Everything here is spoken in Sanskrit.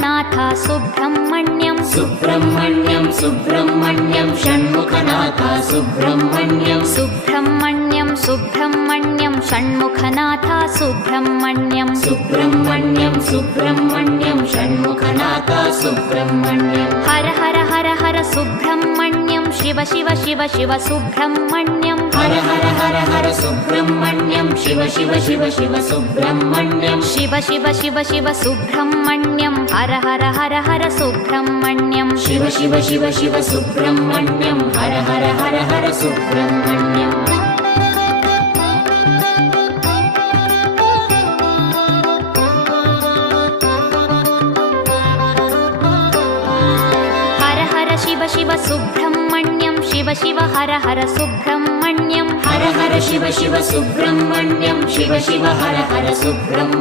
षण्मुखनाथ सुब्रह्मण्यं सुब्रह्मण्यं सुब्रह्मण्यं षण्मुखनाथ सुब्रह्मण्यं सुब्रह्मण्यं सुब्रह्मण्यं षण्मुखनाथ सुब्रह्मण्यं सुब्रह्मण्यं सुब्रह्मण्यं षण्मुखनाथ सुब्रह्मण्यं हर हर हर हर सुब्रह्मण्यं शिव शिव शिव शिव सुब्रह्मण्यं हर हर हर हर सुब्रह्मण्यं शिव शिव शिव शिव सुब्रह्मण्यं शिव शिव शिव शिव सुब्रह्मण्यं हर हर हर हर सुब्रह्मण्यं शिव शिव शिव शिव सुब्रह्मण्यं हर हर हर हर सुब्रह्मण्यं हर हर शिव शिव सुब्रह्मण्यं शिव शिव हर हर सुब्रह्मण्यं हर हर शिव शिव सुब्रह्मण्यं शिव शिव हर हर सुब्रह्मण्यं